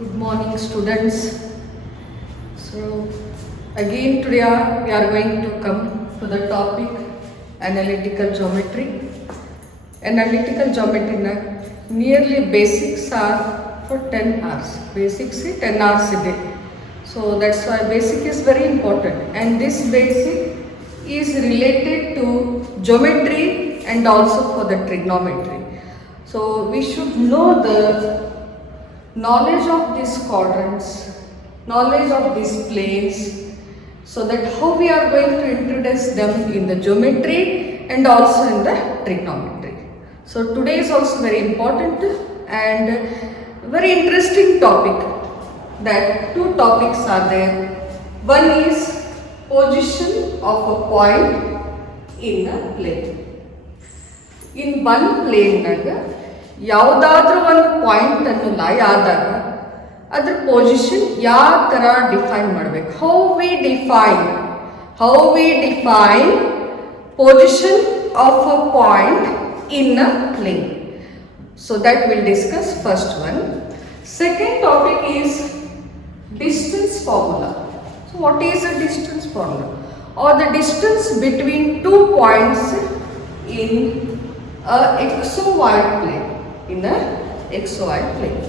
Good morning, students. So, again today we are going to come to the topic analytical geometry. Analytical geometry na nearly basics are for 10 hours. Basics is 10 hours a day. So that's why basic is very important, and this basic is related to geometry and also for the trigonometry. So we should know the knowledge of these quadrants, knowledge of these planes, so that how we are going to introduce them in the geometry and also in the trigonometry. So today is also very important and very interesting topic. That two topics are there. One is position of a point in a plane. In one plane naga ಯಾವುದಾದ್ರೂ ಒಂದು point ಅನ್ನು ಲೈ ಆದಾಗ ಅದರ position ಯಾವ ಥರ define ಮಾಡಬೇಕು, how we define position of a point in a plane. So that will discuss first one. Second topic is distance formula. So what is a distance formula? Or the distance between two points in a XY plane. In a XY plane.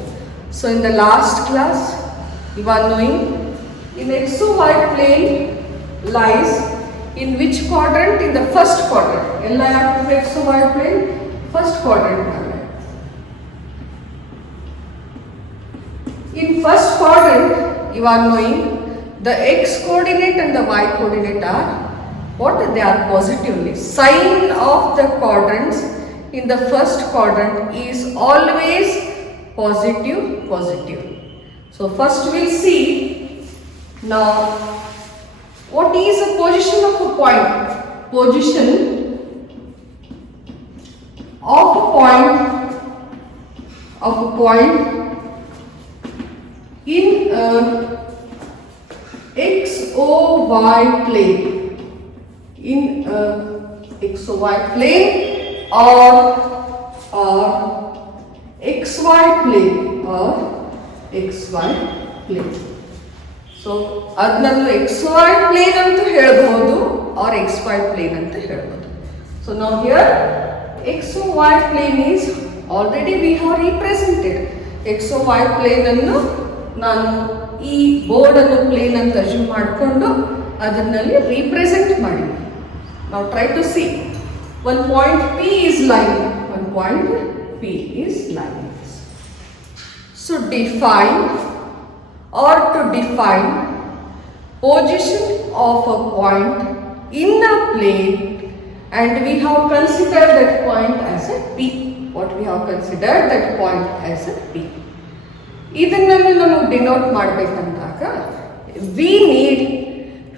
So in the last class you are knowing in XY plane lies in which quadrant? In the first quadrant. XY plane first quadrant. In first quadrant you are knowing the x coordinate and the y coordinate are what? They are positively. Sign of the quadrants in the first quadrant is always positive. So first we'll see now what is the position of a point. Position of a point in XOY plane, in XOY plane or XY plane So ಅದನ್ನು XY plane ಅಂತ ಹೇಳಬಹುದು or XY plane ಅಂತ ಹೇಳಬಹುದು. So now here XOY plane is already we have represented. XOY plane ಅನ್ನು ನಾನು ಈ board ಅನ್ನು plane ಅಂತ ಅಸ್ಯೂಮ್ ಮಾಡಿಕೊಂಡು ಅದನ್ನಲ್ಲಿ ರಿಪ್ರೆಸೆಂಟ್ ಮಾಡಿ. ನಾವು try to see one point P is lying. So define position of a point in a plane, and we have considered that point as a P. We have considered that point as a P. ಇದನ್ನಲ್ಲಿ ನಾವು denote ಮಾಡಬೇಕಂದಾಗ we need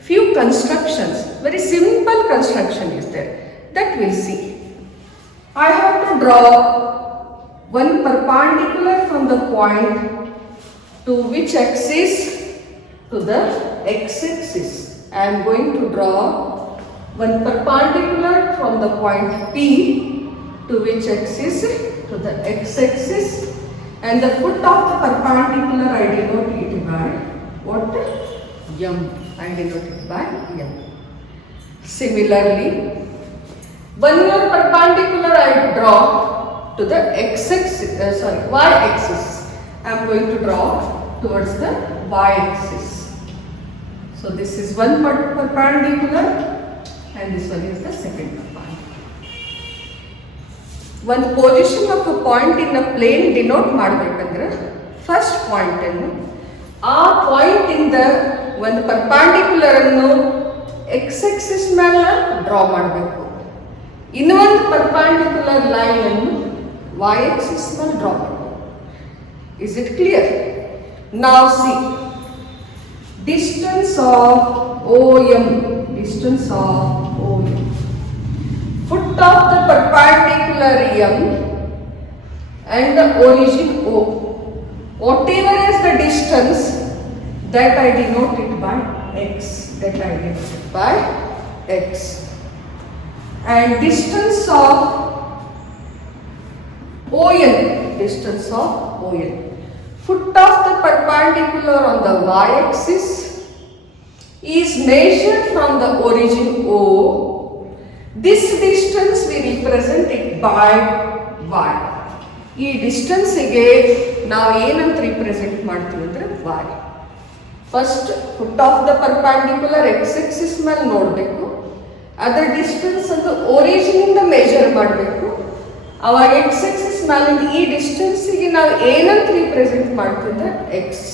few constructions. Very simple construction is there that we'll see. I have to draw one perpendicular from the point to which axis? To the x-axis. I am going to draw one perpendicular from the point P to which axis? To the x-axis. And the foot of the perpendicular I denote it by what? M. I denote it by M. Similarly, one more perpendicular I draw to the y-axis. I am going to draw towards the y-axis. So this is one perpendicular and this one is the second perpendicular. One position of a point in a plane denote ಮಾಡಬೇಕಂದ್ರೆ first point ಅನ್ನು ಆ point ಇಂದ ಒಂದು perpendicular ಅನ್ನು X Axis ಮೇಲೆ draw ಮಾಡಬೇಕು. ಇನ್ನೊಂದು perpendicular line ಅನ್ನು ವೈ ಆಕ್ಸಿಸ್ ಮೇಲೆ ಡ್ರಾ ಮಾಡಬೇಕು. Is it clear? ನಾವ್ see distance of OM. Foot of the perpendicular M and the origin O. Whatever is the distance, that I denote it by X. And distance of ON. foot of the perpendicular on the y-axis is measured from the origin O. This distance we represent it by y. ಈ ಡಿಸ್ಟೆನ್ಸಿಗೆ ನಾವು ಏನಂತ represent ಮಾಡ್ತೀವಿ ಅಂದರೆ y. First foot of the perpendicular x axis ಮೇಲೆ ನೋಡಬೇಕು, ಅದರ distance ಅಂತ ಒರಿಜಿನಿಂದ measure ಮಾಡಬೇಕು. ಅವಾಗ ಎಕ್ಸ್ ಎಕ್ಸಿಸ್ ಮೇಲಿಂದ ಈ ಡಿಸ್ಟೆನ್ಸಿಗೆ ನಾವು ಏನಂತ ರಿಪ್ರೆಸೆಂಟ್ ಮಾಡ್ತಿದ್ದೆ ಎಕ್ಸ್.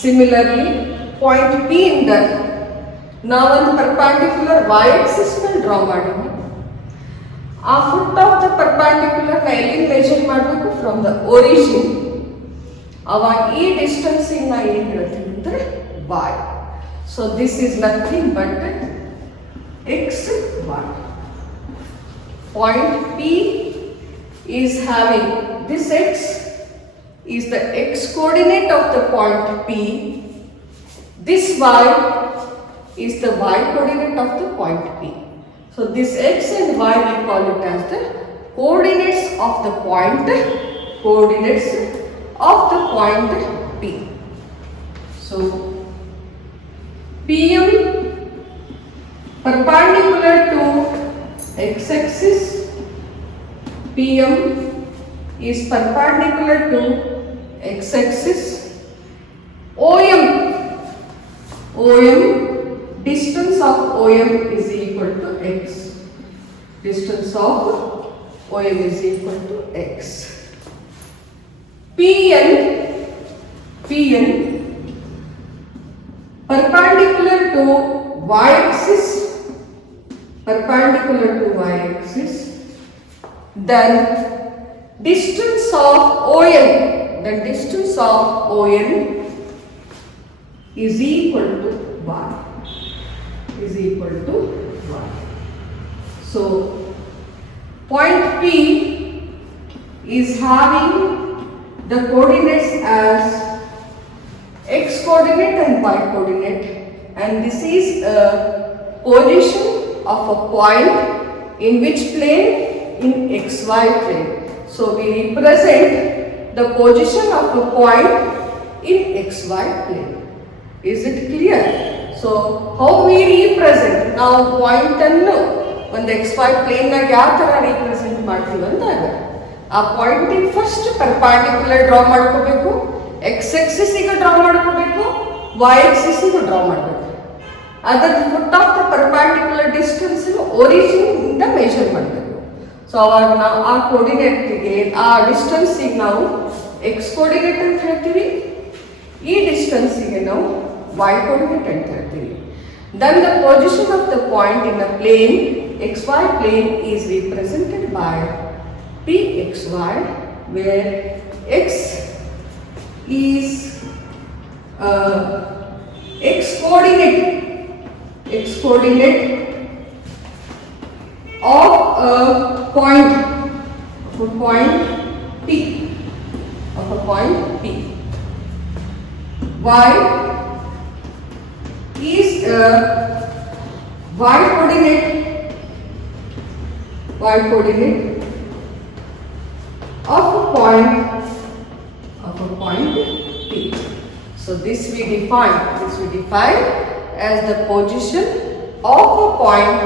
ಸಿಮಿಲರ್ಲಿ ಪಾಯಿಂಟ್ ಪಿ ಇಂದ ನಾವೊಂದು ಪರ್ಪ್ಯಾಂಡಿಕ್ಯುಲರ್ ವೈ ಎಕ್ಸಿಸ್ ಮೇಲೆ ಡ್ರಾ ಮಾಡೀವಿ. ಆ ಫುಟ್ ಆಫ್ ದ ಪರ್ಪ್ಯಾಂಡಿಕ್ಯುಲರ್ ನ ಎಲ್ಲಿ ಮೆಜರ್ ಮಾಡಬೇಕು? From the origin. ಅವಾಗ ಈ ಡಿಸ್ಟೆನ್ಸಿಗೆ ನಾ ಏನು ಹೇಳ್ತೀವಿ ಅಂದರೆ Y. So this is nothing but X Y. Point P is having this x is the x coordinate of the point P. This y is the y coordinate of the point P. So this x and y we call it as the coordinates of the point P. So PM perpendicular to x-axis, PM is perpendicular to x-axis. OM distance of OM is equal to x. Distance of OM is equal to x. PN perpendicular to y-axis. Then distance of ON is equal to y. So point P is having the coordinates as x coordinate and y coordinate, and this is a position of a point in which plane? In xy plane. So we represent the position of a point in xy plane. Is it clear? So how we represent? Now point annu ಒಂದು xy plane ನಾಗ ಯಾವ ತರ represent ಮಾಡ್ತೀವಿ ಅಂದಾಗ ಆ point in first perpendicular draw ಮಾಡ್ಕೋಬೇಕು, X Axis ಗೆ draw ಮಾಡ್ಕೋಬೇಕು, ವೈ ಎಕ್ಸಿಸ್ ಗೆ ಡ್ರಾ ಮಾಡಬೇಕು. ಅದರ foot of the perpendicular distance origin ಇಂದ ಮೆಜರ್ ಮಾಡಬೇಕು. ಸೊ ಅವಾಗ ನಾವು ಆ ಕೋರ್ಡಿನೇಟ್ಗೆ ಆ ಡಿಸ್ಟೆನ್ಸಿಗೆ ನಾವು ಎಕ್ಸ್ ಕೋರ್ಡಿನೇಟ್ ಅಂತ ಹೇಳ್ತೀವಿ, ಈ ಡಿಸ್ಟೆನ್ಸಿಗೆ ನಾವು ವೈ ಕೋರ್ಡಿನೇಟ್ ಅಂತ ಹೇಳ್ತೀವಿ. Then the position of the point in the plane xy plane is represented by pxy, where x is x coordinate of a point P. Y is y coordinate of a point P. So this we define as the position of a point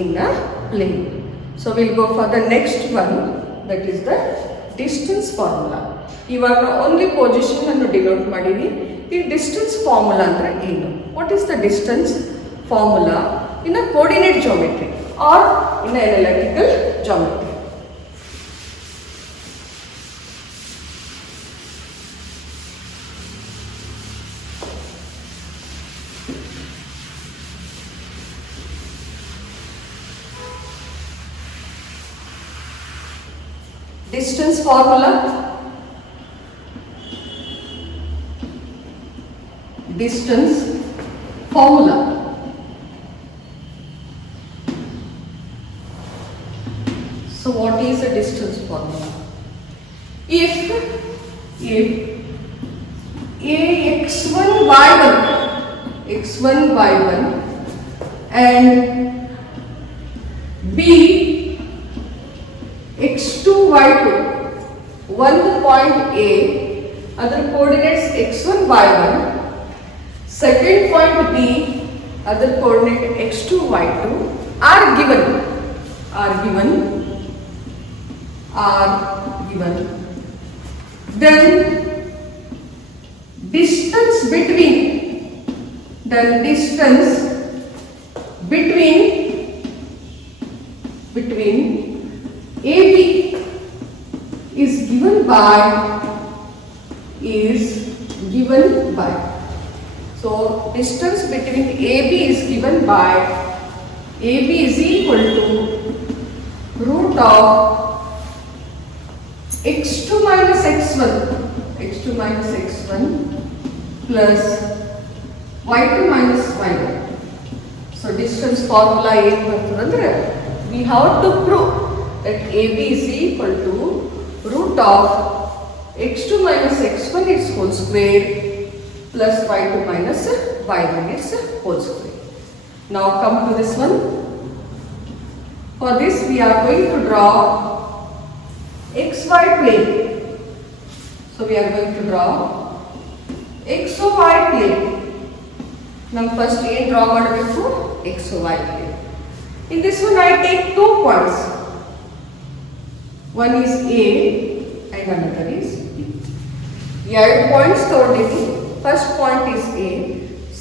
in a plane. So we'll go for the next one, that is the distance formula. ಇವಾಗ ನಾವು only position ಅನ್ನು denote ಮಾಡಿವಿ. ಈ distance formula ಅಂದ್ರೆ ಏನು? What is the distance formula in a coordinate geometry or in a analytical geometry? Distance formula. So what is the distance formula? If x1 y1 and b x2 y2, one point A ಅದರ coordinates x1 y1. Second point B, other coordinate x2 y2 are given. Then distance between AB is given by so distance between AB is given by AB is equal to root of x2 minus x1 plus y2 minus y1. So distance formula ಏನು ಬರ್ತದೆ ಅಂದ್ರೆ we have to prove that AB is equal to root of x2 minus x1 its whole square plus y2 minus y1 its whole square. Now come to this one. For this we are going to draw xy plane. So we are going to draw xy plane. Now first ಏನು draw ಮಾಡಬೇಕು xy plane. In this one I take 2 points. One is A and another is B. ಎರಡು points ತಗೊಂಡಿದ್ದೀನಿ. First point is A,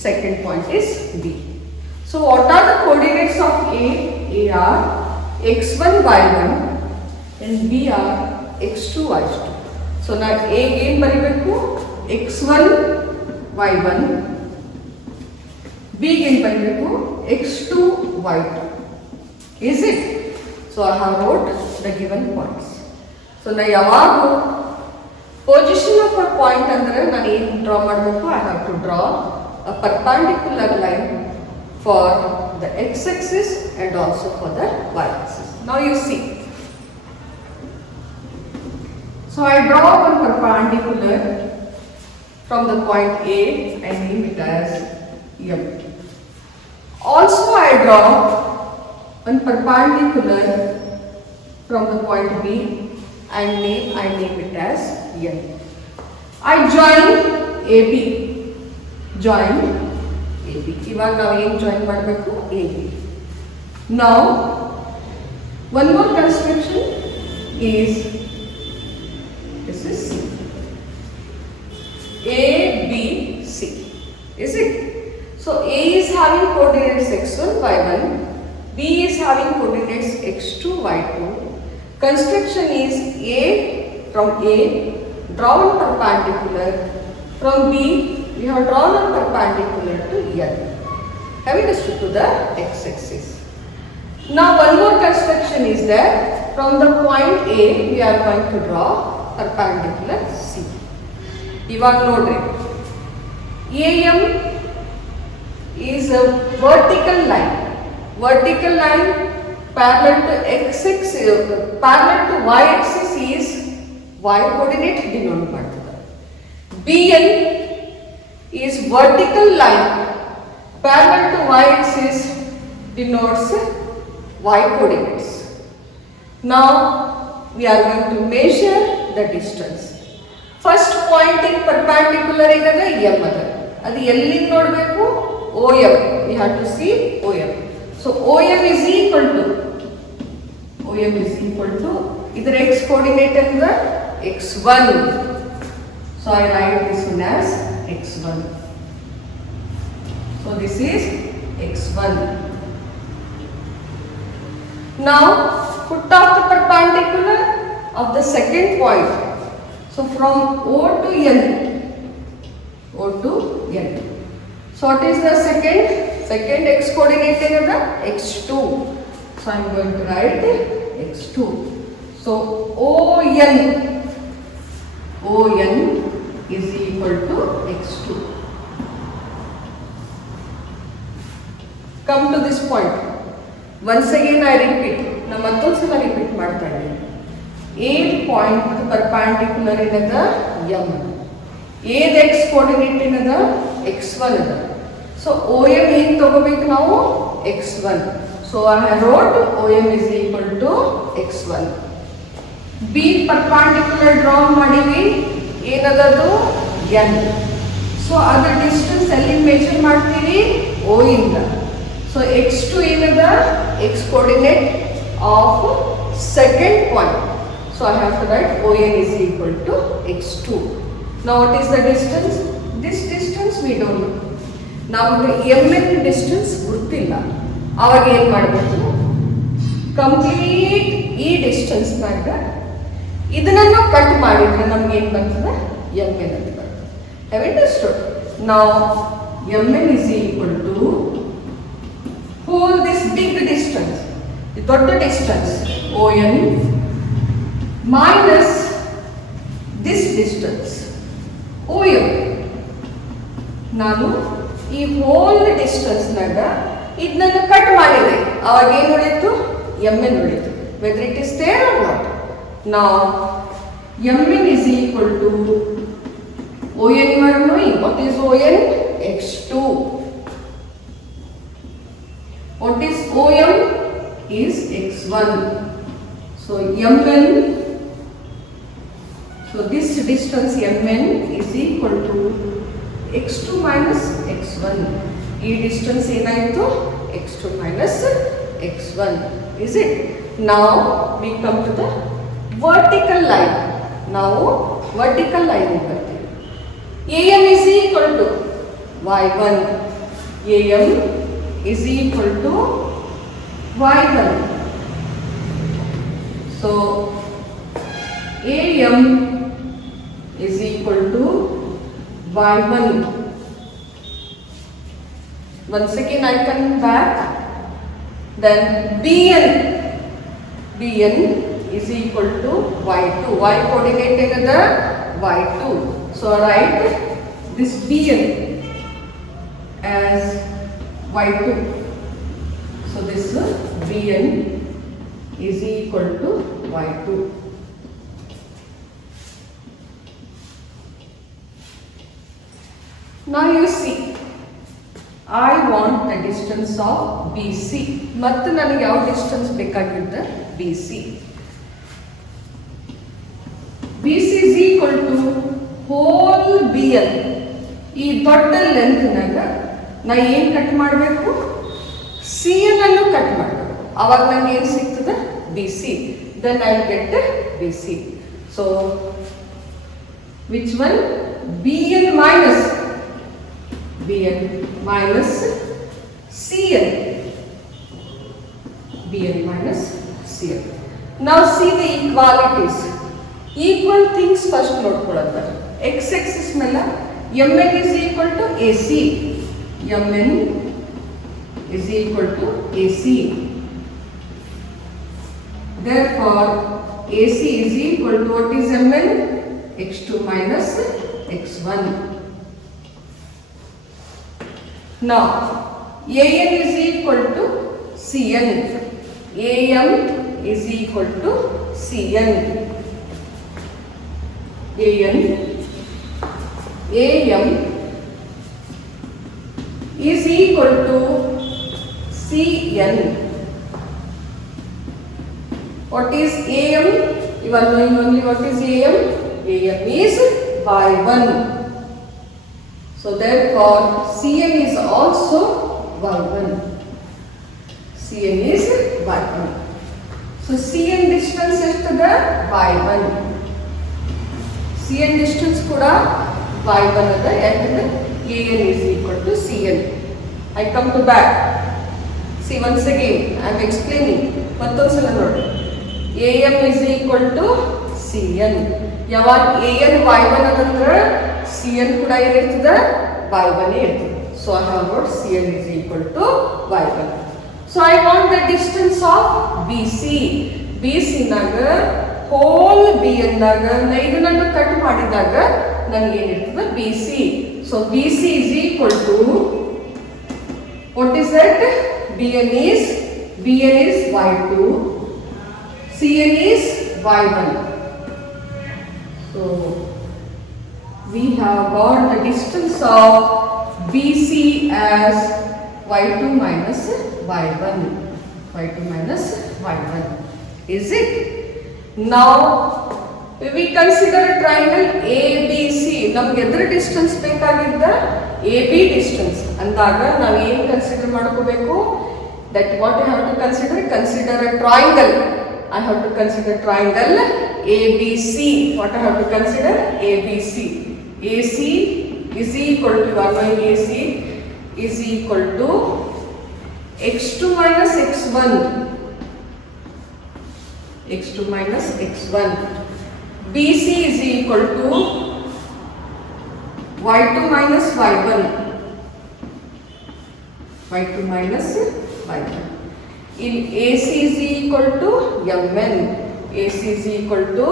second point is B. So what are the coordinates of A? A are x1 y1 and B are x2 y2. So now A ಏನು ಬರೀಬೇಕು x1 y1, B ಏನು ಬರೀಬೇಕು x2 y2. Is it? So I have wrote the given points. So now ಯಾವಾಗೂ position of a point ಅಂದ್ರೆ ನಾನು ಏನು draw ಮಾಡಬೇಕು I have to draw a perpendicular line for the x-axis and also for the y-axis. Now you see. So I draw one perpendicular from the point A and name it as M. Also I draw one perpendicular from the point B and I name it as N. I join AB. ಇವಾಗ ನಾವು ಏನು join ಮಾಡಬೇಕು AB. Now one more construction is this is ABC. Is it? So A is having coordinates x1 y1, B is having coordinates x2 y2. Construction is from A draw one perpendicular, from B we have drawn a perpendicular to N, having understood to the x-axis. Now one more construction is there. From the point A we are going to draw perpendicular C. ಇವಾಗ ನೋಡ್ರಿ AM is a vertical line parallel to x-axis, parallel to y-axis is y coordinate denote ಮಾಡ್ತದೆ. BN is vertical line parallel to y-axis denotes y coordinates. Now we are going to measure the distance. First point in perpendicular ಏನದ M ಅದ, ಅದು ಎಲ್ಲಿ ನೋಡಬೇಕು OM. We have to see OM. So OM is equal to ಇದರ x coordinate ಎಂದ x1. So I write this one as x1. So this is x1. Now put off the perpendicular of the second point. So from O to N. So what is the second x coordinate another x2. So I am going to write x2. So ON is equal to x2. Come to this point. Once again I repeat. Na mattonddu sala repeat ಮಾಡ್ತಾ ಇದ್ದೀನಿ. A point perpendicular ಏನದ M. A x coordinate ಏನದ x1 ಅದ. So OM ಏನು ತಗೋಬೇಕು ನಾವು x1. So I have wrote OM is equal to x1. B perpendicular draw ಮಾಡಿವಿ. ಏನ ಏನದದು n. ಸೊ ಅದರ ಡಿಸ್ಟೆನ್ಸ್ ಎಲ್ಲಿ ಮೆಜರ್ ಮಾಡ್ತೀವಿ O ಇಂದ. ಸೊ x2 ಏನದ x coordinate of second point. So I have to write ON is equal to x2. Now what is the distance? This distance we don't know. ನಮಗೆ mn distance ಗೊತ್ತಿಲ್ಲ. ಆವಾಗ ಏನು ಮಾಡಬೇಕು, complete ಈ ಡಿಸ್ಟೆನ್ಸ್ನಾಗ ಇದನ್ನು cut ಮಾಡಿದ್ರೆ ನಮ್ಗೆ ಏನು ಬರ್ತದೆ mn ಅಂತ ಬರ್ತದೆ. Have you understood? Now mn is equal to whole this big distance, the ದೊಡ್ಡ distance ON minus this distance OM. ನಾನು ಈ ಹೋಲ್ ಡಿಸ್ಟೆನ್ಸ್ನಾಗ ಇದನ್ನ ಕಟ್ ಮಾಡಿದೆ, ಅವಾಗ ಏನು ಉಳಿತು mn ಉಳಿತು. Whether it is there or not. Now mn is equal to ON. You are knowing what is ON? x2. What is OM? Is x1. So mn, so this distance mn is equal to x2 minus x1. ಈ distance ಏನಾಯಿತು x2 minus x1. Is it? Now we come to the vertical line. ನಾವು vertical line ಬರ್ತೀವಿ. AM is equal to y1. AM is equal to y1. So AM is equal to y1. Once again I come back. Then BN is equal to y2. Y coordinate another y2. So write this BN as y2. So this BN is equal to y2. Now you see, I want the distance of BC. ಮತ್ತೆ ನನಗೆ ಯಾವ distance ಬೇಕಾಗಿದ್ದ BC. BC is equal to whole BL. ಈ ದೊಡ್ಡ ಲೆಂತ್ನಾಗ ನಾ ಏನು cut ಮಾಡಬೇಕು, CN ಅನ್ನು ಕಟ್ ಮಾಡಬೇಕು. ಅವಾಗ ನಂಗೆ ಏನು ಸಿಗ್ತದೆ BC. Then I will get BC. So which one? BN minus CN. BN minus CN. Now see the equalities. Equal things first ನೋಡ್ಕೊಳ್ಳೋಣ. X axis ಮೇಲೆ mn is equal to AC. mn is equal to AC. Therefore AC is equal to what is mn? x2 minus x1. Now AM is equal to CN. AM is equal to CN. AM is equal to CN. What is AM? You are knowing only what is AM. AM is y1. So therefore CN is also y1. CN is y1. So CN distance ಎಷ್ಟಿದೆ y1. CN distance ಕೂಡ y1 ಅದ. ಯಾಕಂದ್ರೆ AN is equal to CN. I come to back. See once again I am explaining. ಮತ್ತೊಂದ್ಸಲ ನೋಡಿ. AM is equal to CN. ಯಾವಾಗ AN y1 ಅದಂದ್ರೆ CN ಕೂಡ ಏನಿರ್ತದೆ y1 ಇರ್ತದೆ. So I have wrote CN is equal to y1. So I want the distance of BC. BC ನಾಗ whole BN ನಾಗ ಇದನ್ನ cut ಮಾಡಿದಾಗ ನನಗೆ ಏನಿರ್ತದೆ BC. So BC is equal to what is that? BN is y2. CN is y1. So we have got the distance of BC as y2 minus y1. y2 minus y1. Is it? Now we consider a triangle ABC. ನಮ್ಗೆ ಎದ್ರ distance ಬೇಕಾಗಿದ್ದ A B distance ಅಂದಾಗ ನಾವು ಏನು consider ಮಾಡ್ಕೋಬೇಕು? That what I have to consider a triangle. I have to consider triangle ABC. What I have to consider? ABC. AC is equal to, you are knowing AC is equal to x2 minus x1. x2 minus x1. BC is equal to y2 minus y1. y2 minus y1. In AC is equal to Mn. AC is equal to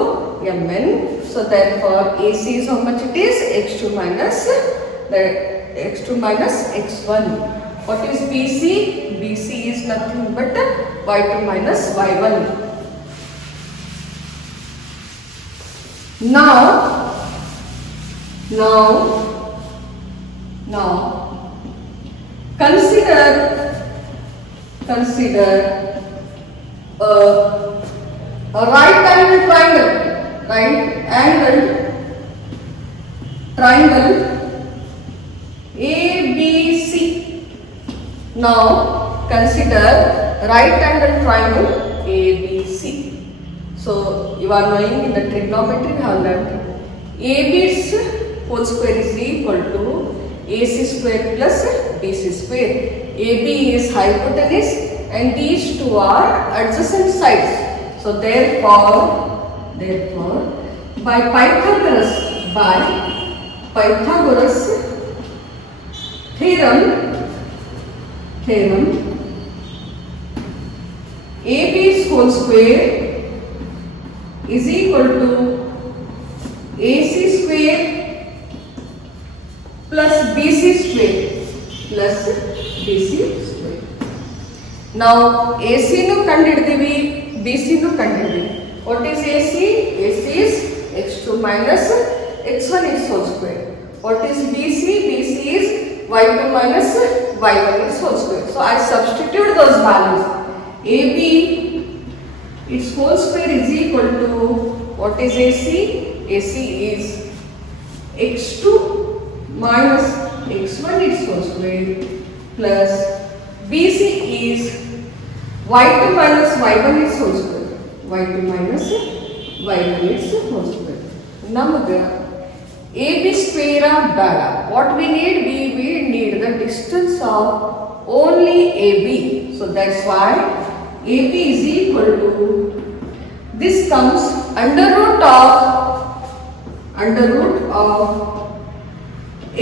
Mn. So therefore AC is how much it is? x2 minus x1. What is BC? BC is nothing but y2 minus y1. Now consider a right angled triangle ABC. Now consider right angled triangle ABC. So you are knowing in the trigonometry we have learned AB's whole square is equal to AC square plus BC square. AB is hypotenuse and these two are adjacent sides. So therefore by Pythagoras theorem AB's whole square is equal to AC square plus BC square. Now AC nu ಕಂಡಿಡ್ತೀವಿ, BC nu ಕಂಡಿಡ್ತೀವಿ. What is AC? AC is x2 minus x1 its whole square. What is BC? BC is y2 minus y1 its whole square. So I substitute those values. AB its whole square is equal to, what is AC? AC is x2 minus x1 its whole square plus BC is y2 minus y1 its whole square. y2 minus y1 its whole square. Namaga AB square bada. What we need? We need the distance of only AB. So that's why AB is equal to, this comes under root of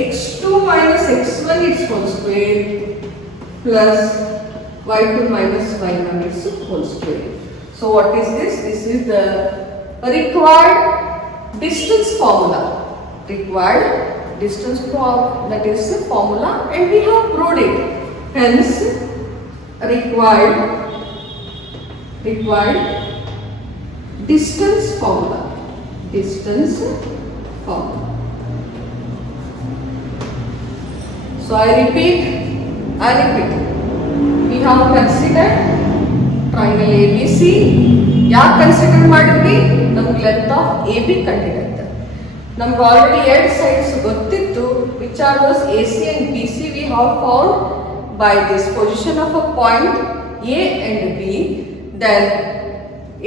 x2 minus x1 its whole square plus y2 minus y1 its whole square. So what is this? This is the required distance formula. That is the formula, and we have proved it. Hence required distance formula. So I repeat. We have considered triangle ABC. ಯಾಕೆ consider ಮಾಡಿದ್ವಿ? ನಮ್ಗೆ length of AB ಕಂಡಿಡುತ್ತೆ. ನಮ್ಗೆ already ಎರಡು sides ಗೊತ್ತಿತ್ತು, which are those AC and BC we have found by this position of a point A and B. Then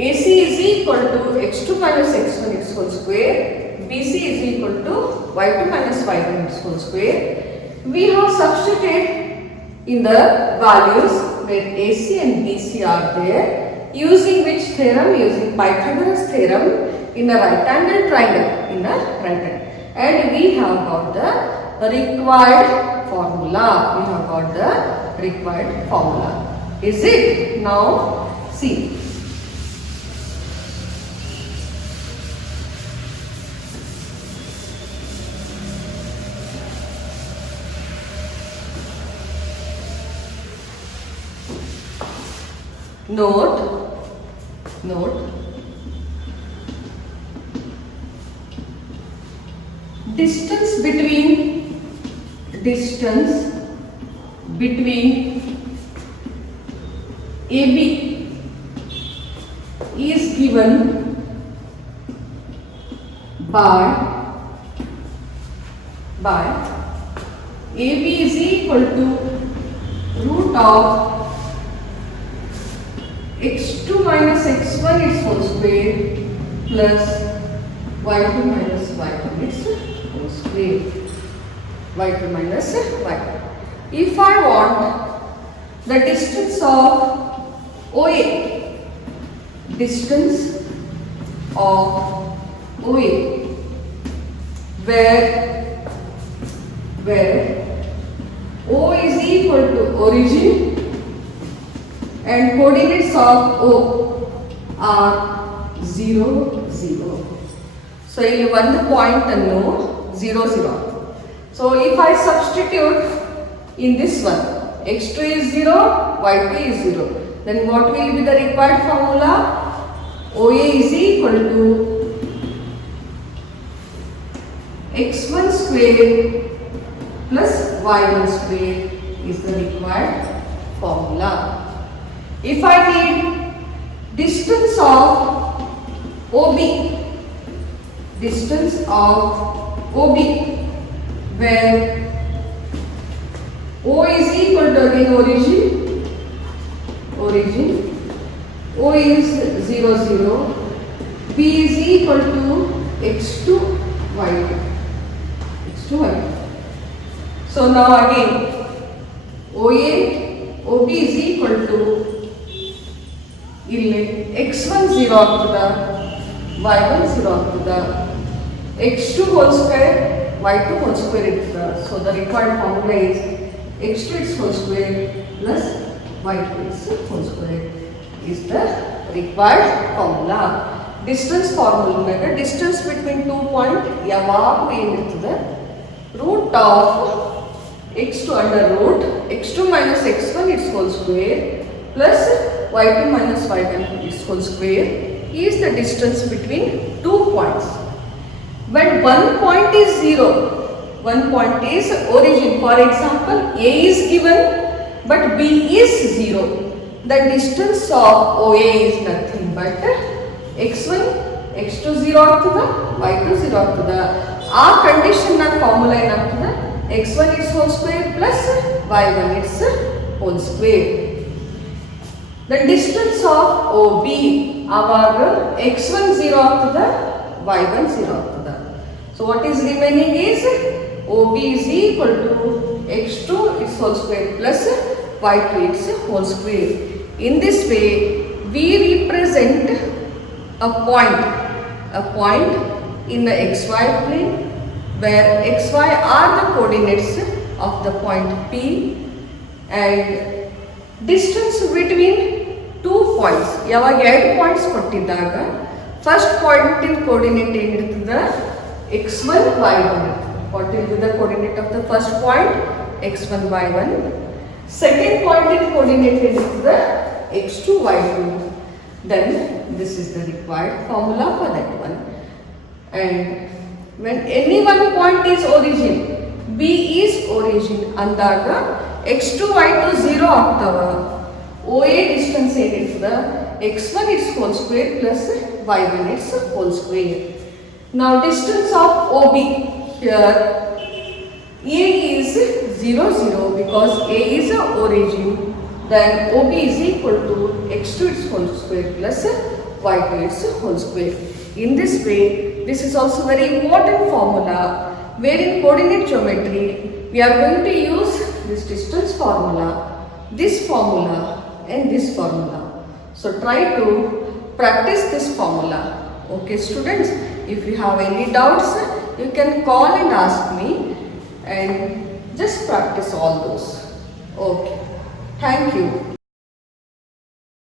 AC is equal to x2 minus x1 its whole square. BC is equal to y2 minus y1 its whole square. We have substituted in the values where AC and BC are there, using which theorem? Using Pythagoras theorem in a right angle triangle, and we have got the required formula. Is it? Now see. Note distance between AB is given by by AB is equal to root of x2 minus x1 its whole square plus y2 minus y1 its whole square. Y2 minus y1. If I want the distance of OA, distance of OA, where O is equal to origin and coordinates of O are 0, 0. So, ಇಲ್ಲಿ ಒಂದು point ಅನ್ನು 0, 0. So, if I substitute in this one, x2 is 0, y2 is 0, then what will be the required formula? OA is equal to x1 square plus y1 square is the required formula. If I need distance of OB, where O is equal to again origin, O is 0, 0, B is equal to x2, y2, So now again, OB is equal to ಇಲ್ಲಿ x1 0 ಆಗ್ತದ, y1 0 ಆಗ್ತದ, x2 whole square, y2 whole square ಇರ್ತದ. So the required formula is x2 its whole square plus y2 its whole square is the required formula. Distance formula, distance between 2 point ಯಾವಾಗಲೂ ಏನಿರ್ತದೆ, root of x2 under root x2 minus x1 its whole square plus y2 minus y1 its whole square is the distance between 2 points. But one point is 0, one point is origin. For example, A is given but B is 0. The distance of OA is nothing but x1, x2 0 ಆಗ್ತದ, y2 0 ಆಗ್ತದ. ಆ condition ನ formula ಏನಾಗ್ತದ, x1 its whole square plus y1 its whole square. The distance of OB ಆವಾಗ x1 0 ಆಗ್ತದ, y1 0 ಆಗ್ತದ. So what is remaining is OB is equal to x2 its whole square plus y2 its whole square. In this way, we represent a point in the xy plane where xy are the coordinates of the point P and distance between 2 points. ಯಾವಾಗ 2 points ಕೊಟ್ಟಿದ್ದಾಗ first point in coordinate ಏನಿರ್ತದೆ, x1 y1. What will be the coordinate of the first point? x1 y1. Second point in coordinate ಏನಿರ್ತದೆ, x2 y2. Then this is the required formula for that one. And when any one point is origin, B is origin ಅಂದಾಗ x2 y2 0 ಆಗ್ತಾವ. OA distance ಏನಿರ್ತದೆ, x1 its whole square plus y1 its whole square. Now distance of OB, here A is 0, 0 because A is a origin. Then OB is equal to x2 its whole square plus y2 its whole square. In this way, this is also very important formula where in coordinate geometry we are going to use this distance formula, this formula and this formula. So try to practice this formula. Okay students, if you have any doubts you can call and ask me and just practice all those. Okay, thank you.